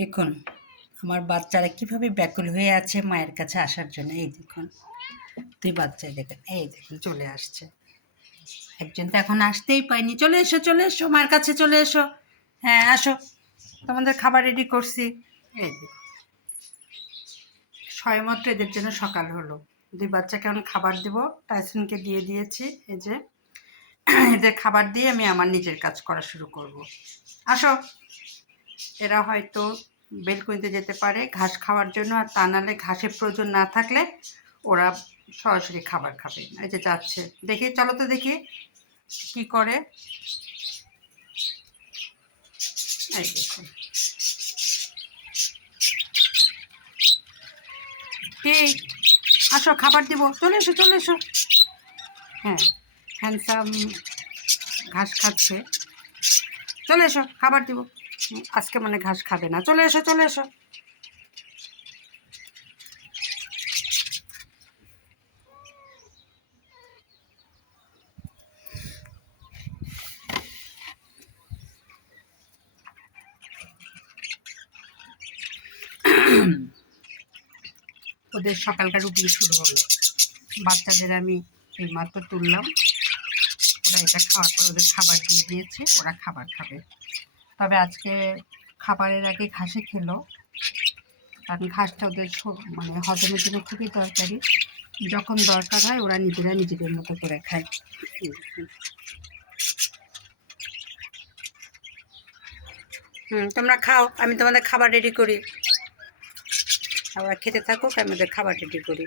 দেখুন আমার বাচ্চারা কিভাবে ব্যাকুল হয়ে আছে মায়ের কাছে আসার জন্য। এই দেখুন দুই বাচ্চাই দেখুন, এই দেখুন চলে আসছে। একজন তো এখন আসতেই পায়নি। চলে এসো চলে এসো, মায়ের কাছে চলে এসো। হ্যাঁ আসো, তোমাদের খাবার রেডি করছি। এই দেখুন সবেমাত্র এদের জন্য সকাল হলো। দুই বাচ্চাকে এখন খাবার দেবো, টাইসনকে দিয়ে দিয়েছি। এই যে এদের খাবার দিয়ে আমি আমার নিজের কাজ করা শুরু করব। আসো, এরা হয়তো বেলকুনিতে যেতে পারে ঘাস খাওয়ার জন্য, আর তা নাহলে ঘাসের প্রয়োজন না থাকলে ওরা সরাসরি খাবার খাবে। এই যে যাচ্ছে, দেখি চলো তো দেখি কি করে। এই দেখুন কি, আসো খাবার দিব, চলে এসো চলে এসো। হ্যাঁ হ্যান্ডসাম ঘাস খাচ্ছে, চলে এসো খাবার দিব। আজকে মানে ঘাস খাবে না, চলে এসো চলে এসো। ওদের সকালকার রুটিন শুরু হলো। বাচ্চাদের আমি এইমাত্র তুললাম, ওরা এটা খাওয়ার পর ওদের খাবার দিয়ে দিয়েছে, ওরা খাবার খাবে। তবে আজকে খাবারের আগে ঘাসে খেলো, কারণ ঘাসটা ওদের মানে হজমের জন্য খুবই দরকারি। যখন দরকার হয় ওরা নিজেরা নিজেদের মতো করে খায়। তোমরা খাও, আমি তোমাদের খাবার রেডি করি। আবার খেতে থাকুক, আমি ওদের খাবার রেডি করি।